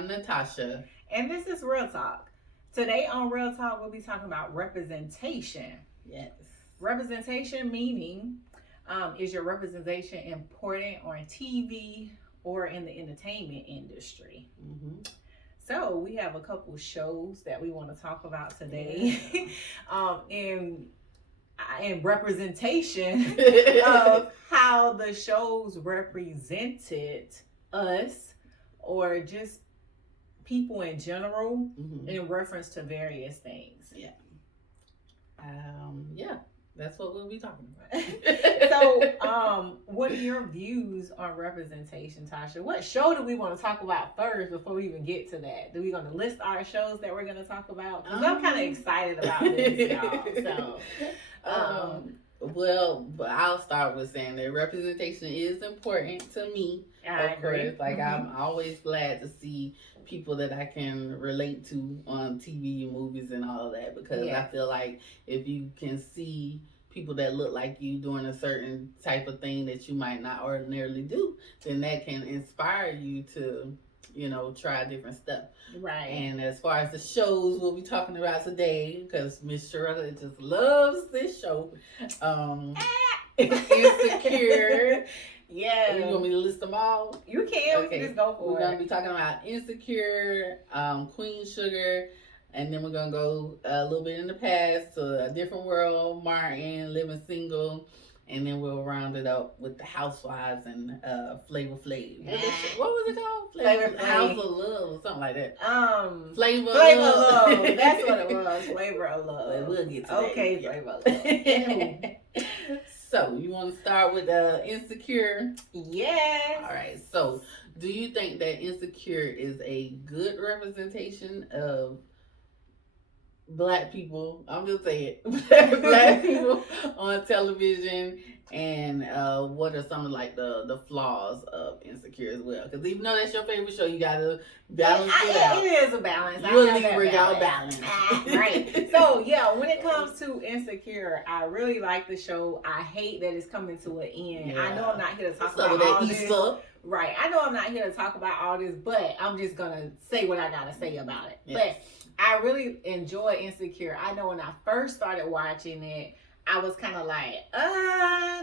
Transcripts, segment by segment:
I'm Natasha. And this is Real Talk. Today on Real Talk, we'll be talking about representation. Yes. Representation meaning, is your representation important on TV or in the entertainment industry? Mm-hmm. So we have a couple shows that we want to talk about today, in representation of how the shows represented us or just people in general in reference to various things. Yeah. Yeah. That's what we'll be talking about. So, what are your views on representation, Tasha? What show do we want to talk about first before we even get to that? Do we going to list our shows that we're going to talk about? Because I'm kind of excited about this, y'all. So, well, but I'll start with saying that representation is important to me. I agree. Like I'm always glad to see people that I can relate to on TV and movies and all of that, because I feel like if you can see people that look like you doing a certain type of thing that you might not ordinarily do, then that can inspire you to, try different stuff. Right. And as far as the shows we'll be talking about today, because Miss Sharetta just loves this show, Insecure. Yeah. You want me to list them all? You can. Okay. We can just go for We're going to be talking about Insecure, Queen Sugar, and then we're going to go a little bit in the past to A Different World, Martin, Living Single, and then we'll round it up with the Housewives and Flavor Flav. What was it called? Flavor Flav. House of Love or something like that. Flavor of Love. That's what it was. Flavor of Love. But we'll get to that. Okay, Flavor of Love. So, you want to start with Insecure? Yes. All right. So, do you think that Insecure is a good representation of Black people? I'm just saying Black people on television, and what are some of like the flaws of Insecure as well? Because even though that's your favorite show, you gotta balance it out. It is a balance. You're a Libra, y'all balance. Right. So yeah, when it comes to Insecure, I really like the show. I hate that it's coming to an end. Yeah. I know I'm not here to talk about all this. Right. I know I'm not here to talk about all this, but I'm just gonna say what I gotta say about it. Yes. But I really enjoy Insecure. I know when I first started watching it, I was kind of like,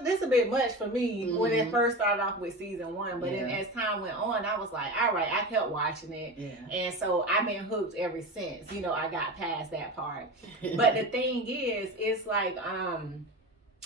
this a bit much for me when it first started off with season 1. But then as time went on, I was like, all right, I kept watching it. Yeah. And so I've been hooked ever since, I got past that part. But the thing is, it's like,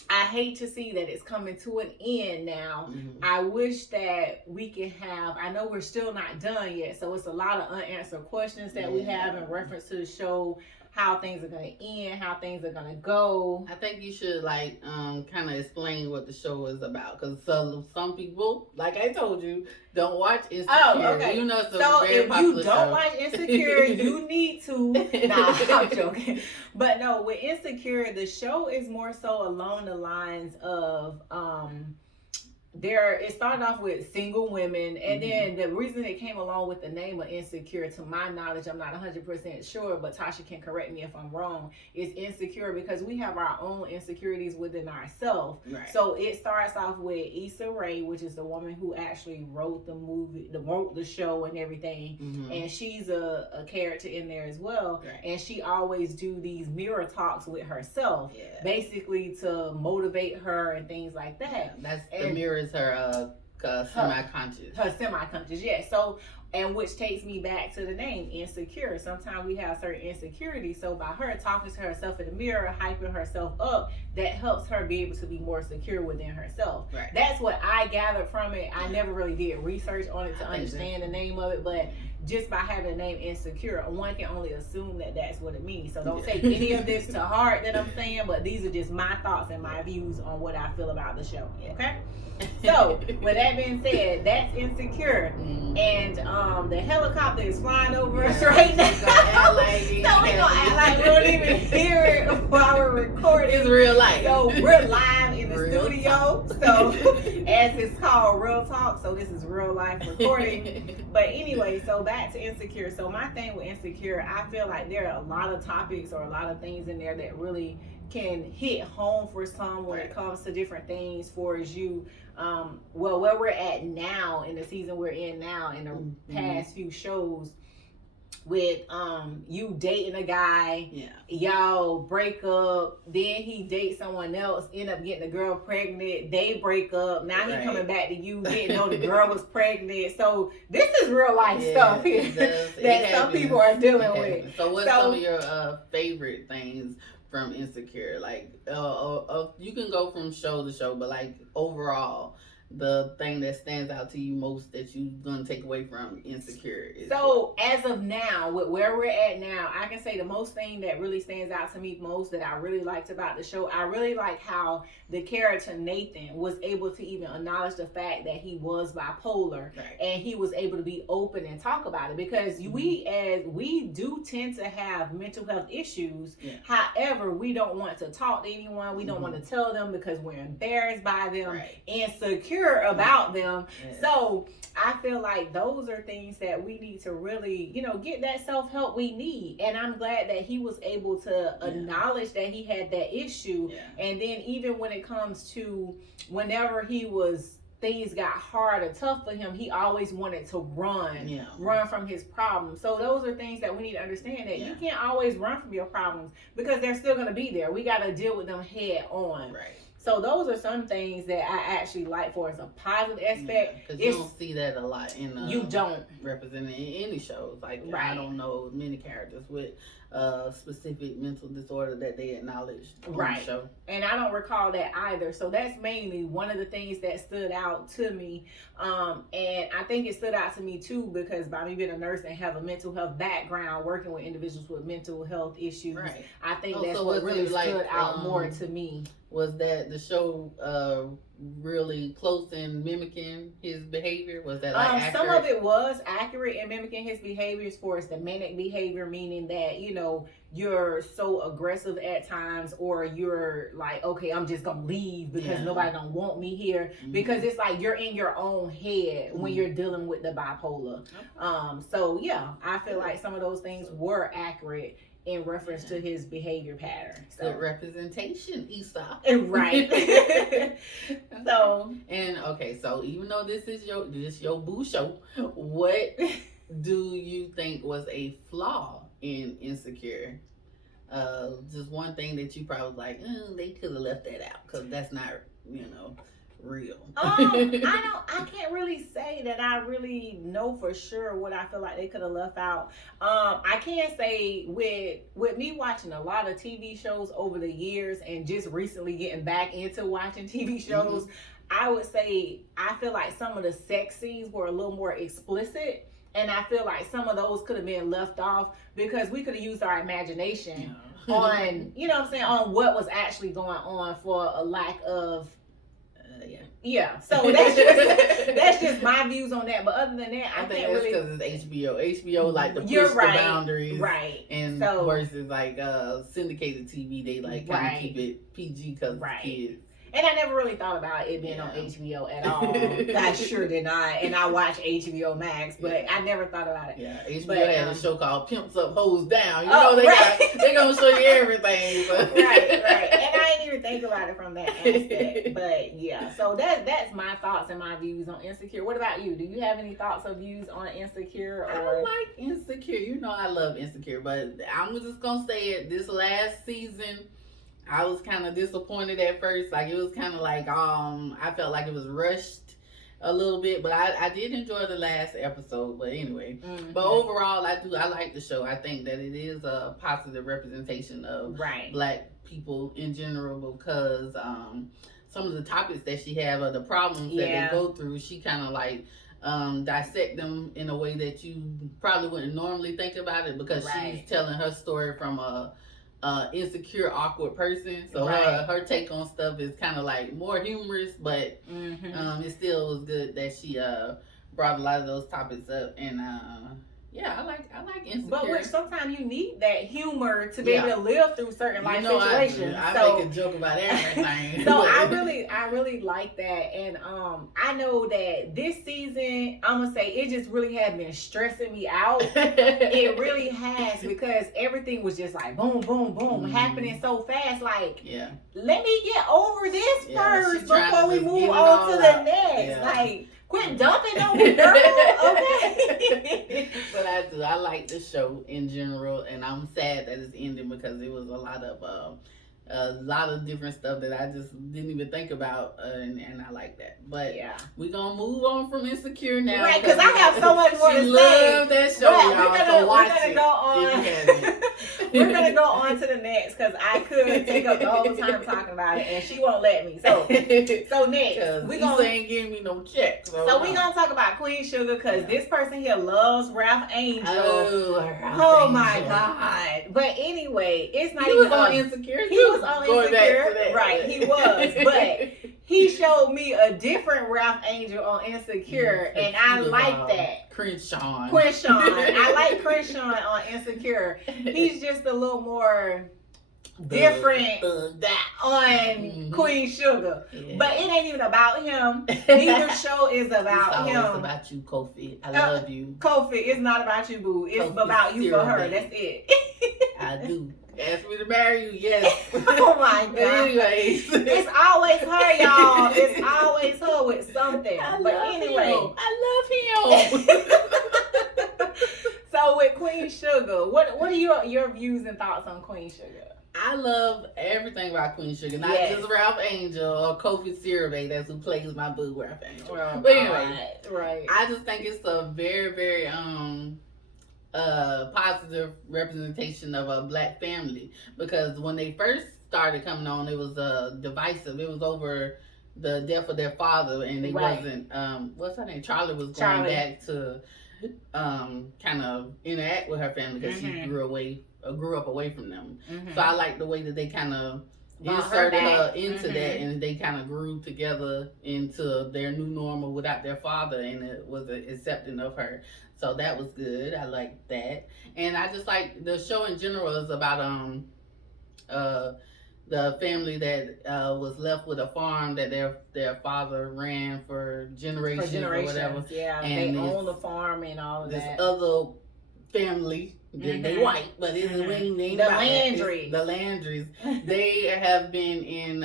I hate to see that it's coming to an end now. I wish that we can have, I know we're still not done yet, so it's a lot of unanswered questions that we have in reference to the show, how things are going to end, how things are going to go. I think you should kind of explain what the show is about, because some people, like I told you, don't watch Insecure. Oh, okay. It's so very if you don't show. watch Insecure, you need to. Nah, I'm joking. But no, with Insecure, the show is more so along the lines of it started off with single women, and then the reason it came along with the name of Insecure, to my knowledge, I'm not 100% sure, but Tasha can correct me if I'm wrong, is insecure because we have our own insecurities within ourselves. Right. So it starts off with Issa Rae, which is the woman who actually wrote the movie, wrote the show and everything, and she's a character in there as well. Right. And she always do these mirror talks with herself, basically to motivate her and things like that. That's the mirror is her semi-conscious. Her semi-conscious, yes. So, and which takes me back to the name, Insecure. Sometimes we have certain insecurities. So by her talking to herself in the mirror, hyping herself up, that helps her be able to be more secure within herself. Right. That's what I gathered from it. I never really did research on it to understand the name of it, but just by having the name Insecure, one can only assume that that's what it means. So don't take any of this to heart that I'm saying, but these are just my thoughts and my views on what I feel about the show. Okay? So, with that being said, that's Insecure. And the helicopter is flying over us right now. So we're gonna act like we don't even hear it while we're recording. It's real life. So we're live in the studio. So as it's called Real Talk, so this is real life recording. But anyway, so back to Insecure. So my thing with Insecure, I feel like there are a lot of topics or a lot of things in there that really can hit home for some when it comes to different things for you. Where we're at now in the season we're in now in the past few shows, with you dating a guy, y'all break up, then he dates someone else, end up getting the girl pregnant, they break up, now he coming back to you, didn't know the girl was pregnant. So this is real life stuff here that some people are dealing with. So what's some of your favorite things from Insecure? Like you can go from show to show, but like overall, the thing that stands out to you most that you're gonna take away from Insecure is as of now, with where we're at now, I can say the most thing that really stands out to me most that I really liked about the show, I really like how the character Nathan was able to even acknowledge the fact that he was bipolar, and he was able to be open and talk about it, because we do tend to have mental health issues. However, we don't want to talk to anyone, we don't want to tell them because we're embarrassed by them, insecure about them. So I feel like those are things that we need to really, get that self-help we need. And I'm glad that he was able to acknowledge that he had that issue. And then even when it comes to whenever things got hard or tough for him, he always wanted to run from his problems. So those are things that we need to understand, that you can't always run from your problems, because they're still going to be there. We got to deal with them head on. So those are some things that I actually like for as a positive aspect. Because you don't see that a lot in you don't represented in any shows. Like I don't know many characters with specific mental disorder that they acknowledge on the show. And I don't recall that either. So that's mainly one of the things that stood out to me. And I think it stood out to me too because by me being a nurse and have a mental health background, working with individuals with mental health issues, I think that's what really stood out more to me. Was that the show really close in mimicking his behavior? Was that accurate? Some of it was accurate in mimicking his behavior, as far as the manic behavior, meaning that, you're so aggressive at times, or you're like, okay, I'm just gonna leave because nobody don't want me here, because it's like you're in your own head when you're dealing with the bipolar. So I feel like some of those things were accurate in reference to his behavior pattern. So. Good representation, Issa. Right. So even though this is your boo show, what do you think was a flaw in Insecure? Just one thing that you probably like, they could have left that out because that's not, real. I can't really say that I really know for sure what I feel like they could have left out. I can say with me watching a lot of TV shows over the years and just recently getting back into watching TV shows, I would say I feel like some of the sex scenes were a little more explicit. And I feel like some of those could have been left off because we could have used our imagination on, on what was actually going on for a lack of so that's just my views on that. But other than that, I can't really, because it's HBO like to push the boundaries, and so, versus like syndicated TV, they like kind of keep it PG because kids. And I never really thought about it being on HBO at all. I sure did not. And I watch HBO Max, but I never thought about it. Yeah, HBO had a show called Pimps Up, Hoes Down. They're going to show you everything. But. Right. And I didn't even think about it from that aspect. But so that's my thoughts and my views on Insecure. What about you? Do you have any thoughts or views on Insecure? I like Insecure. I love Insecure, but I'm just going to say it. This last season, I was kind of disappointed at first. Like, it was kind of like, I felt like it was rushed a little bit, but I did enjoy the last episode. But anyway, but overall, I like the show. I think that it is a positive representation of Black people in general, because some of the topics that she have or the problems that they go through, she kind of like dissect them in a way that you probably wouldn't normally think about it, because she's telling her story from a insecure, awkward person. So her take on stuff is kind of like more humorous, but it still was good that she brought a lot of those topics up. And I like Insecure. But sometimes you need that humor to be able to live through certain life situations. I make a joke about everything. So I really like that. And I know that this season, I'm gonna say it just really has been stressing me out. It really has, because everything was just like boom, boom, boom, happening so fast. Like, let me get over this first before we move on to the next. Like, Quit dumping on me, girl. Okay. But I like the show in general, and I'm sad that it's ending because it was a lot of different stuff that I just didn't even think about, and I like that. But yeah, we're gonna move on from Insecure now, right? Because I have so much more to say. Love that show, right, y'all. We're gonna go on. We're gonna go on to the next because I could take up the whole time talking about it, and she won't let me. So next we gonna ain't giving me no check. So we gonna talk about Queen Sugar because this person here loves Ralph Angel. Oh my God! But anyway, it's not he even was on Insecure. He was on Insecure, right? He was, but he showed me a different Ralph Angel on Insecure, and I like that. Crenshaw. I like Crenshaw on Insecure. He's just a little more different on Queen Sugar. Yeah. But it ain't even about him. Neither show is about him. It's about you, Kofi. I love you. Kofi, it's not about you, boo. It's Kofi about you for her. That's it. I do. Ask me to marry you, yes. Oh my God. Anyways. It's always her, y'all. It's always her with something. I love him. So with Queen Sugar, what are your views and thoughts on Queen Sugar? I love everything about Queen Sugar, not just Ralph Angel or Kofi Siriboe, that's who plays my boo, Ralph Angel. But anyway, right. I just think it's a very, very positive representation of a black family, because when they first started coming on, it was divisive. It was over the death of their father, and they wasn't what's her name? Charlie was going back to kind of interact with her family because she grew up away from them. So I like the way that they kind of inserted her into that, and they kind of grew together into their new normal without their father, and it was accepting of her. So that was good. I like that. And I just like the show in general is about the family that was left with a farm that their father ran for generations or whatever. Yeah, and they own the farm and all of that. This other family, they white, but it's the Landry. The Landrys. They have been in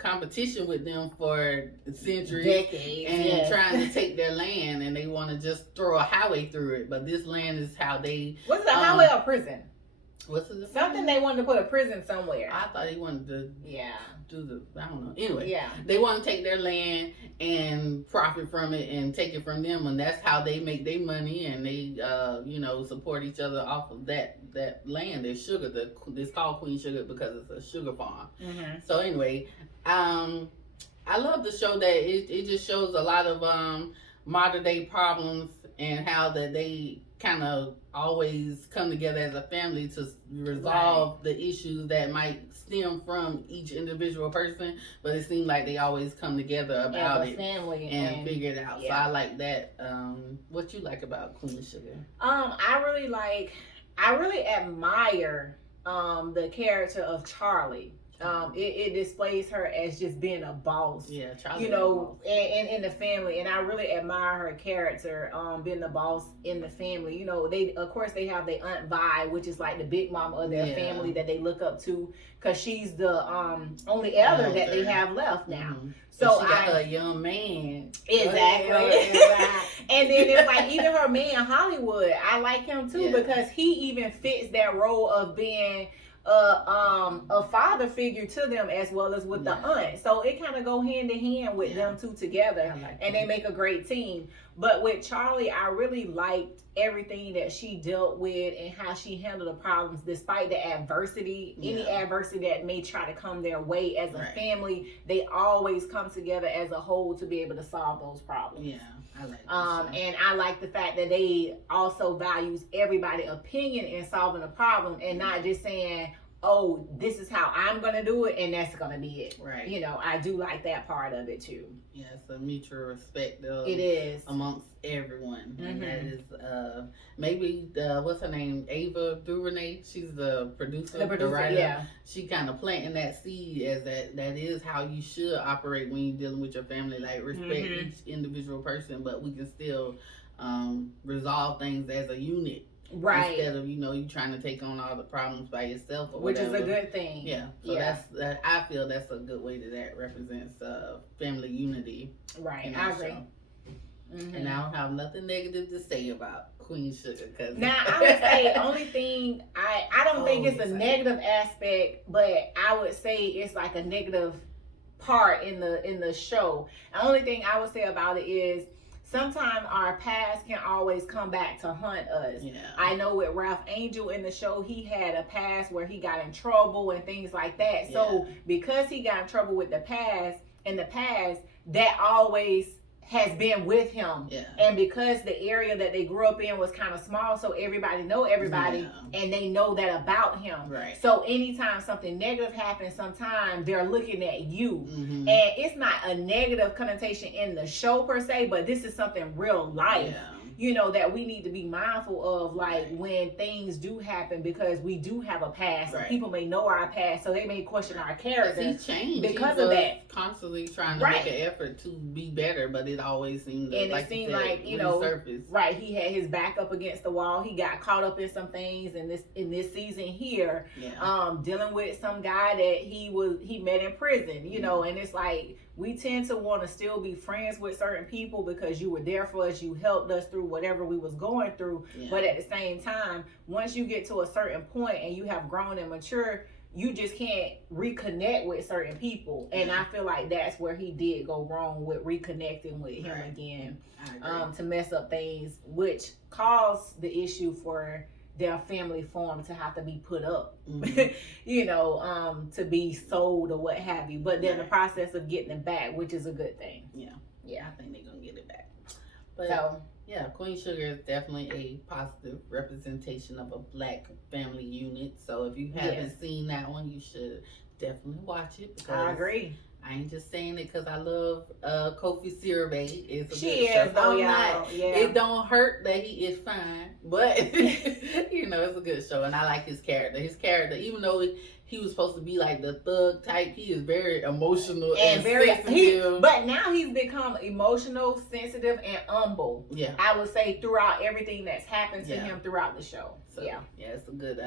competition with them for centuries, decades, and trying to take their land, and they want to just throw a highway through it. But this land is how they. What's a highway or prison? What's it? Something they wanted to put a prison somewhere. I thought he wanted to. I don't know. Anyway, yeah, they want to take their land and profit from it and take it from them, and that's how they make their money, and they support each other off of that land. There's sugar. It's called Queen Sugar because it's a sugar farm. So anyway, I love the show that it just shows a lot of modern day problems and how that they kind of always come together as a family to resolve the issues that might stem from each individual person, but it seemed like they always come together about it family and figure it out. So I like that. What you like about Queen Sugar? I really admire the character of Charlie. It displays her as just being a boss, Charlie, and in the family, and I really admire her character, being the boss in the family. They have their Aunt Vi, which is like the big mama of their family that they look up to, because she's the only elder that they have left now. So she got a young man. Exactly. And then it's like even her man Hollywood, I like him too because he even fits that role of being a father figure to them as well as with the aunt. So it kind of go hand in hand with them two together, and they make a great team. But with Charlie, I really liked everything that she dealt with and how she handled the problems despite the adversity. Any adversity that may try to come their way as a family, they always come together as a whole to be able to solve those problems. I like that. And I like the fact that they also values everybody's opinion in solving a problem, and not just saying, oh, this is how I'm going to do it, and that's going to be it. Right. I do like that part of it, too. Yeah, it's a mutual respect it is amongst everyone. And that is, maybe, what's her name? Ava DuVernay. She's the producer, the writer. She kind of planting that seed as that is how you should operate when you're dealing with your family. Like, respect each individual person, but we can still resolve things as a unit. Right. Instead of, you trying to take on all the problems by yourself or which whatever. is a good thing. Yeah. So I feel that's a good way that represents family unity. Right. I agree. And I don't have nothing negative to say about Queen Sugar. Cause now, I would say only thing, I don't think it's a negative aspect, but I would say it's like a negative part in the show. The only thing I would say about it is sometimes our past can always come back to hunt us. Yeah. I know with Ralph Angel in the show, he had a past where he got in trouble and things like that. So because he got in trouble with the past, that always has been with him. Yeah. And because the area that they grew up in was kind of small, so everybody know everybody and they know that about him. Right. So anytime something negative happens, sometimes they're looking at you. Mm-hmm. And it's not a negative connotation in the show per se, but this is something real life. Yeah. You know, that we need to be mindful of, like when things do happen, because we do have a past and people may know our past, so they may question our character. He changed because of that. Constantly trying to make an effort to be better, but it always seemed like you know, right, he had his back up against the wall. He got caught up in some things in this season here, dealing with some guy that he met in prison, you know, and it's like we tend to want to still be friends with certain people because you were there for us, you helped us through whatever we was going through. But at the same time, once you get to a certain point and you have grown and matured, you just can't reconnect with certain people. And I feel like that's where he did go wrong with reconnecting with him again, to mess up things, which caused the issue for their family farm to have to be put up, you know, to be sold or what have you. But then the process of getting it back, which is a good thing. Yeah, I think they're gonna get it back. But yeah, Queen Sugar is definitely a positive representation of a Black family unit. So if you haven't seen that one, you should definitely watch it. Because I agree. I ain't just saying it because I love Kofi Siriboe. It's a she good is, show. It don't hurt that he is fine, but you know, it's a good show, and I like his character. His character, even though he was supposed to be like the thug type, he is very emotional and very sensitive. But now he's become emotional, sensitive, and humble. Yeah, I would say throughout everything that's happened to him throughout the show. So, yeah, it's a good.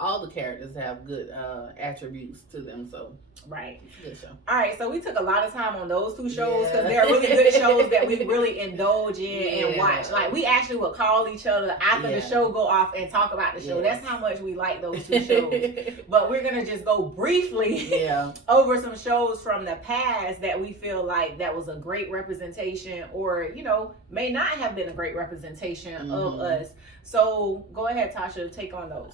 All the characters have good attributes to them, so right. It's a good show. All right, so we took a lot of time on those two shows because they're really good shows that we really indulge in and watch. Like we actually would call each other after the show go off and talk about the show. That's how much we like those two shows. But we're gonna just go briefly over some shows from the past that we feel like that was a great representation, or you know, may not have been a great representation of us. So go ahead, Tasha, take on those.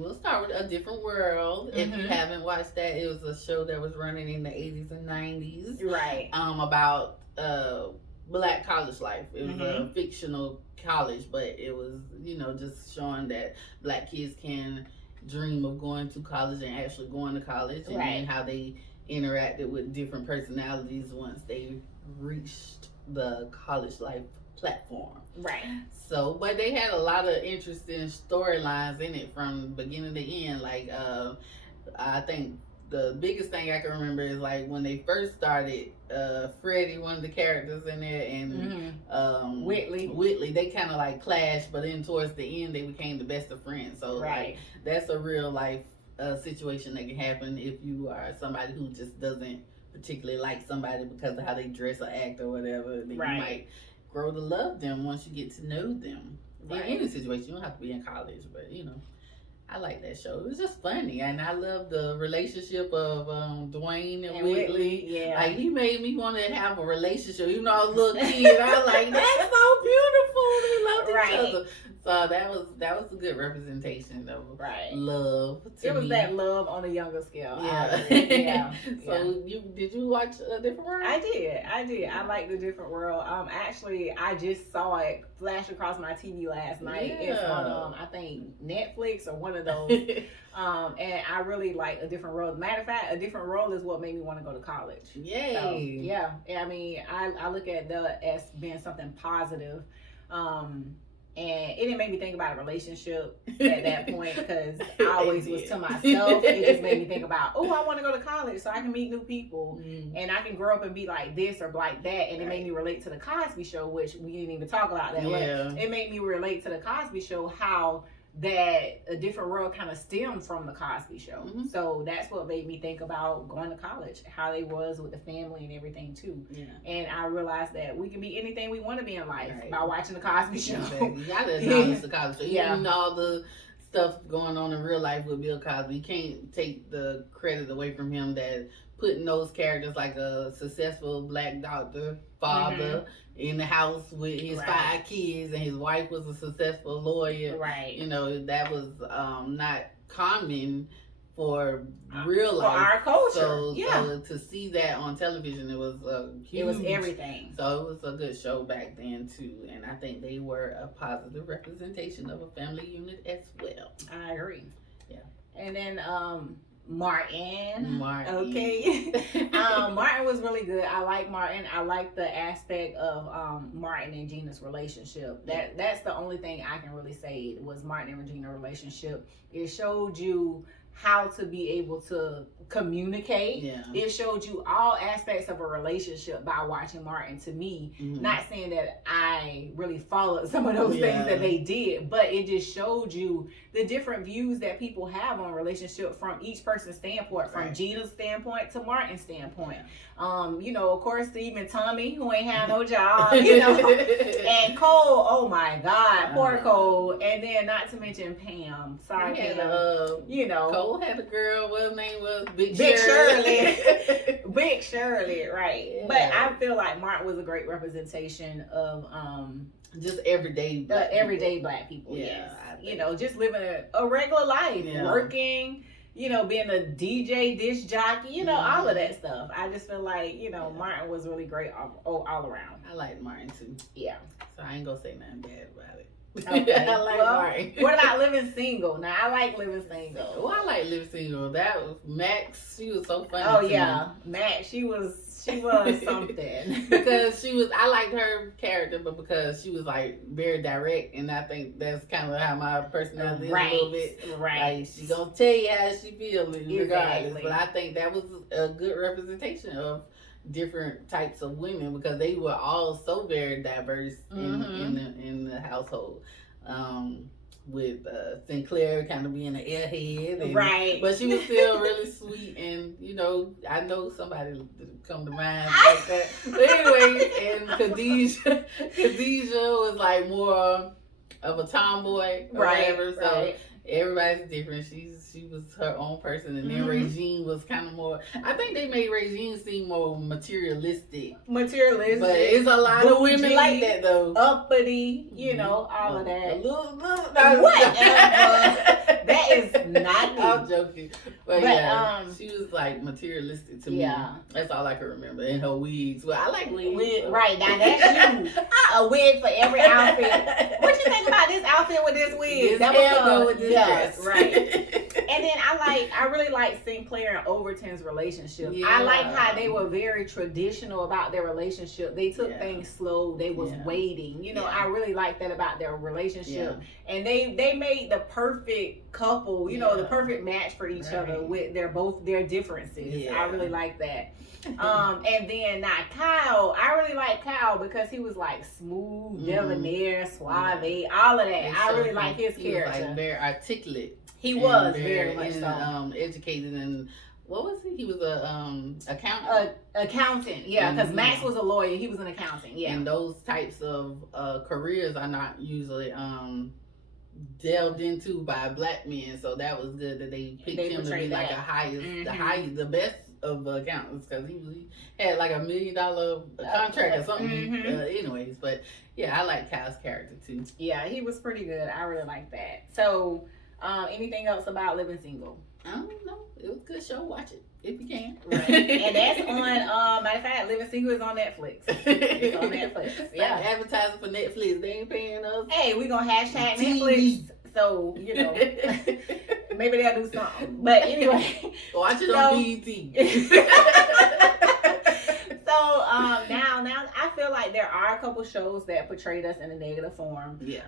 We'll start with A Different World. If you haven't watched that, it was a show that was running in the 80s and 90s. Right. About Black college life. It was a fictional college, but it was, you know, just showing that Black kids can dream of going to college and actually going to college, and then how they interacted with different personalities once they reached the college life platform. Right. So, but they had a lot of interesting storylines in it from beginning to end. Like, I think the biggest thing I can remember is like when they first started, Freddie, one of the characters in there, and Whitley, they kind of like clashed, but then towards the end they became the best of friends. So like, that's a real life situation that can happen if you are somebody who just doesn't particularly like somebody because of how they dress or act or whatever. Then you might grow to love them once you get to know them. In any situation, you don't have to be in college, but you know, I like that show. It was just funny, and I love the relationship of Dwayne and Whitley. Yeah, like he made me want to have a relationship. Even though I was a little kid, I was like, that's so beautiful. They loved each other. So that was a good representation of love. It was that love on a younger scale. Yeah. So did you watch A Different World? I did. I liked A Different World. Actually, I just saw it flash across my TV last night. It's on I think Netflix or one of those. And I really like A Different World. Matter of fact, A Different World is what made me want to go to college. Yay! So, yeah. I mean, I look at that as being something positive. And it didn't make me think about a relationship at that point because I always was to myself. It just made me think about, oh, I want to go to college so I can meet new people and I can grow up and be like this or like that. And it made me relate to the Cosby Show, which we didn't even talk about that. But it made me relate to the Cosby Show, how that a different world kind of stemmed from the Cosby Show. So that's what made me think about going to college, how they was with the family and everything too. Yeah. And I realized that we can be anything we want to be in life by watching the Cosby Show. Exactly. You gotta acknowledge the Cosby Show. Even all the stuff going on in real life with Bill Cosby, you can't take the credit away from him that putting those characters like a successful black doctor, father, in the house with his 5 kids, and his wife was a successful lawyer. Right. You know, that was not common for real life. For our culture. So to see that on television, it was huge. It was everything. So it was a good show back then too, and I think they were a positive representation of a family unit as well. I agree. Yeah. And then Martin. Okay. Martin was really good. I like Martin. I like the aspect of Martin and Gina's relationship. That's the only thing I can really say was Martin and Regina's relationship. It showed you how to be able to communicate. Yeah. It showed you all aspects of a relationship by watching Martin. To me, not saying that I really followed some of those things that they did, but it just showed you the different views that people have on relationship from each person's standpoint, from Gina's standpoint to Martin's standpoint. You know, of course, even Tommy, who ain't have no job, you know, and Cole, oh my God, poor Cole, and then not to mention Pam. Sorry, Pam. You know, Cole had a girl. What her name was? Big Shirley. Big Shirley, right? Yeah. But I feel like Martin was a great representation of just everyday black people. Yeah, yes. You know, just living a regular life, working. You know, being a DJ, disc jockey, you know, all of that stuff. I just feel like, you know, Martin was really great all around. I like Martin too. Yeah. So I ain't gonna say nothing bad about it. Okay. I like Martin. What about Living Single? Now, I like Living Single. Oh, I like Living Single. That was Max. She was so funny. Oh, yeah. Max, she was something. Because I liked her character, but because she was like very direct, and I think that's kind of how my personality is a little bit. Right. Like, she gonna tell you how she feels regardless. Exactly. But I think that was a good representation of different types of women, because they were all so very diverse in the household. With Sinclair kind of being an airhead, but she was still really sweet, and you know, I know somebody come to mind like that. But anyway, and Khadijah was like more of a tomboy or whatever. So everybody's different. She was her own person, and then Regine was kind of more. I think they made Regine seem more materialistic. But it's a lot of women like that though. Uppity, you know, all of that. Whatever. That is not me. I'm joking. But yeah, she was like materialistic to me. Yeah. That's all I can remember. And her wigs. Well, I like wigs. Right, now that's you. A wig for every outfit. What you think about this outfit with this wig? That was with this dress. Right. And then I really like Sinclair and Overton's relationship. Yeah. I like how they were very traditional about their relationship. They took things slow. They was waiting. You know, I really like that about their relationship. Yeah. And they made the perfect couple, you know, the perfect match for each other with their differences. Yeah. I really like that. And then Kyle, I really like Kyle because he was like smooth, debonair, suave, all of that. And I really like his character. Was like very articulate. He was very much so. Educated, and what was he? He was a accountant. Accountant, yeah. Because Max was a lawyer. He was an accountant, yeah. And those types of careers are not usually delved into by black men, so that was good that they picked him to be like the best of accountants, because he had like $1 million contract or something. Anyways, but yeah, I like Kyle's character too. Yeah, he was pretty good. I really like that. So, anything else about Living Single? I don't know. It was a good show. Watch it if you can. Right. And that's on. Matter of fact, Living Single is on Netflix. It's on Netflix. Yeah, advertising for Netflix. They ain't paying us. Hey, we gonna hashtag Netflix. So, you know, maybe they'll do something. But anyway. Watch it on BET. So, now I feel like like there are a couple shows that portrayed us in a negative form. Yeah.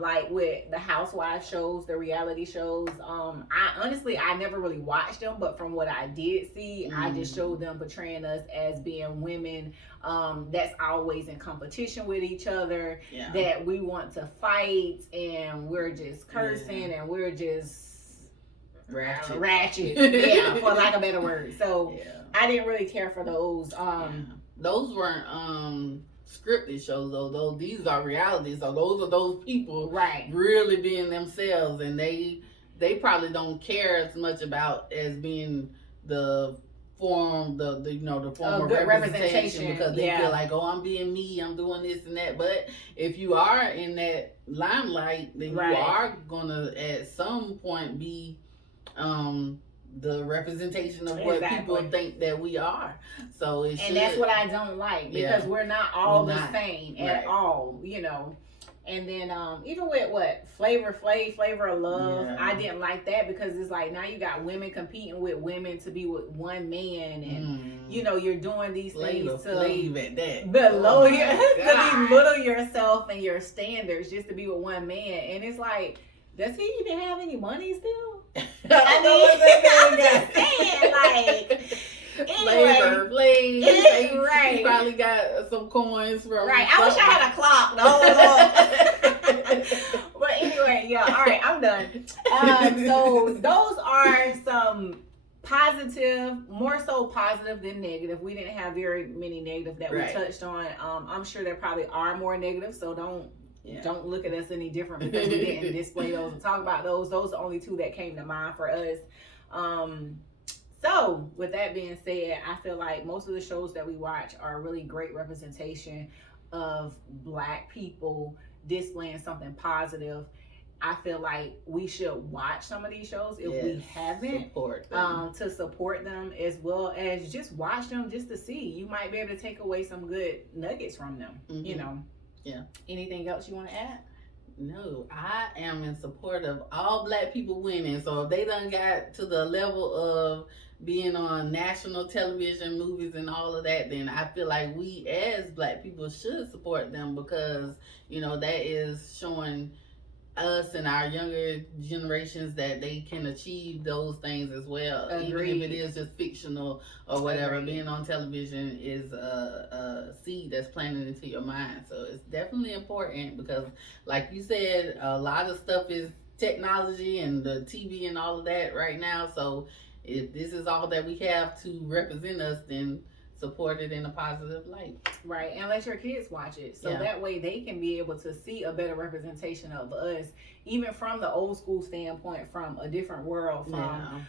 Like with the housewife shows, the reality shows. I never really watched them, but from what I did see, I just showed them portraying us as being women that's always in competition with each other, that we want to fight, and we're just cursing, and we're just ratchet, yeah, for lack of a better word. So I didn't really care for those. Those weren't scripted shows though. These are reality. So those are those people really being themselves, and they probably don't care as much about as being the form, the form of representation, because they feel like, oh, I'm being me, I'm doing this and that. But if you are in that limelight, then you are gonna at some point be the representation of what people think that we are. So that's what I don't like, because we're not all the same at all, And then even with Flavor of Love, I didn't like that, because it's like now you got women competing with women to be with one man, and you're doing these things to belittle yourself and your standards just to be with one man. And it's like, does he even have any money still? I'm just saying, like, anyway, Flavor, he probably got some coins from. I wish I had a clock. No. But anyway, all right, I'm done. So those are some positive, more so positive than negative. We didn't have very many negative that we touched on. I'm sure there probably are more negative, so don't look at us any different because we didn't display those and talk about those. Those are the only two that came to mind for us. So with that being said, I feel like most of the shows that we watch are a really great representation of Black people displaying something positive. I feel like we should watch some of these shows if we haven't, to support them, as well as just watch them just to see. You might be able to take away some good nuggets from them, Yeah. Anything else you want to add? No, I am in support of all Black people winning. So if they done got to the level of being on national television, movies, and all of that, then I feel like we as Black people should support them, because that is showing us and our younger generations that they can achieve those things as well. Agreed. Even if it is just fictional or whatever. Agreed. Being on television is a seed that's planted into your mind. So it's definitely important, because like you said, a lot of stuff is technology and the TV and all of that right now. So if this is all that we have to represent us, then support it in a positive light. Right, and let your kids watch it, so that way they can be able to see a better representation of us, even from the old school standpoint, from a different world, from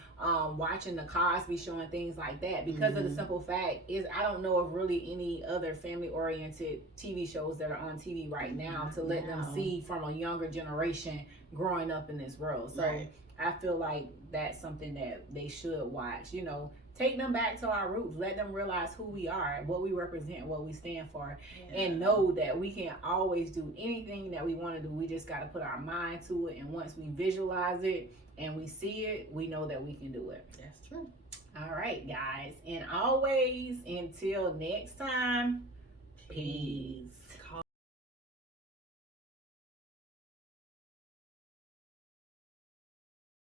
watching the Cosby Show and things like that, because of the simple fact is I don't know of really any other family oriented TV shows that are on TV right now to let them see from a younger generation growing up in this world. So I feel like that's something that they should watch. Take them back to our roots. Let them realize who we are, what we represent, what we stand for, and know that we can always do anything that we want to do. We just got to put our mind to it, and once we visualize it and we see it, we know that we can do it. That's true. All right, guys. And always, until next time, peace.